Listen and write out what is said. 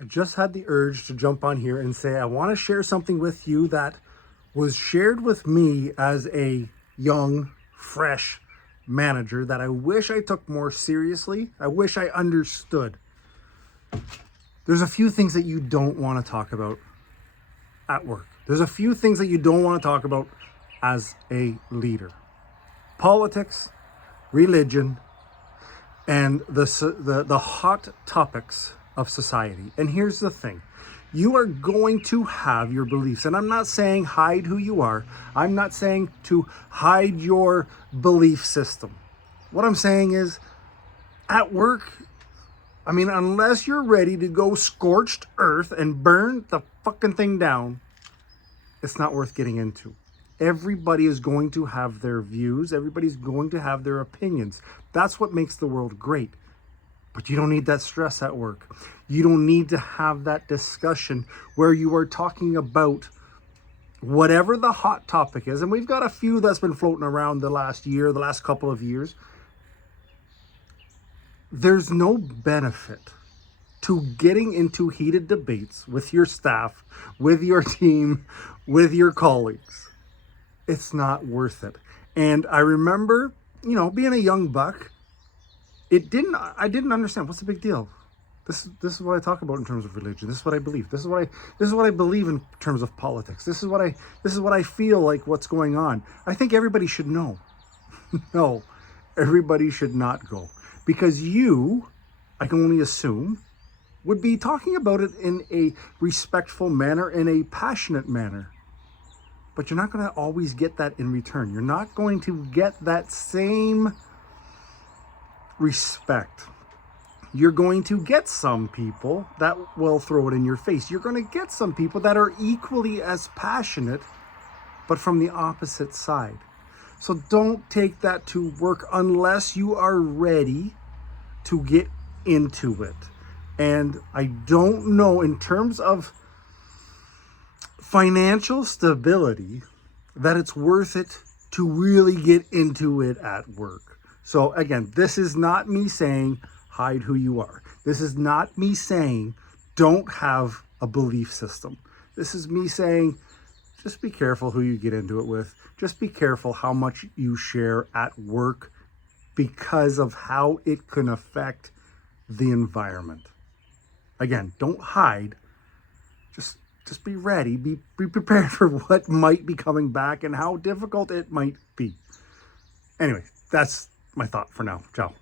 I just had the urge to jump on here and say I want to share something with you that was shared with me as a young, fresh manager that I wish I took more seriously. I wish I understood. There's a few things that you don't want to talk about at work. There's a few things that you don't want to talk about as a leader. Politics, religion, and the hot topics of society. And here's the thing. You are going to have your beliefs. And I'm not saying hide who you are. I'm not saying to hide your belief system. What I'm saying is at work, unless you're ready to go scorched earth and burn the fucking thing down, it's not worth getting into. Everybody is going to have their views. Everybody's going to have their opinions. That's what makes the world great. But you don't need that stress at work. You don't need to have that discussion where you are talking about whatever the hot topic is. And we've got a few that's been floating around the last year, the last couple of years. There's no benefit to getting into heated debates with your staff, with your team, with your colleagues. It's not worth it. And I remember, being a young buck, I didn't understand. What's the big deal? This is what I talk about in terms of religion. This is what I believe. This is what I believe in terms of politics. This is what I feel like what's going on. I think everybody should know. No, everybody should not go. Because you, I can only assume, would be talking about it in a respectful manner, in a passionate manner. But you're not going to always get that in return. You're not going to get that same respect. You're going to get some people that will throw it in your face. You're going to get some people that are equally as passionate, but from the opposite side. So don't take that to work unless you are ready to get into it. And I don't know, in terms of financial stability, that it's worth it to really get into it at work. So again, this is not me saying hide who you are. This is not me saying don't have a belief system. This is me saying just be careful who you get into it with. Just be careful how much you share at work because of how it can affect the environment. Again, don't hide. Just be ready. Be prepared for what might be coming back and how difficult it might be. Anyway, that's my thought for now. Ciao.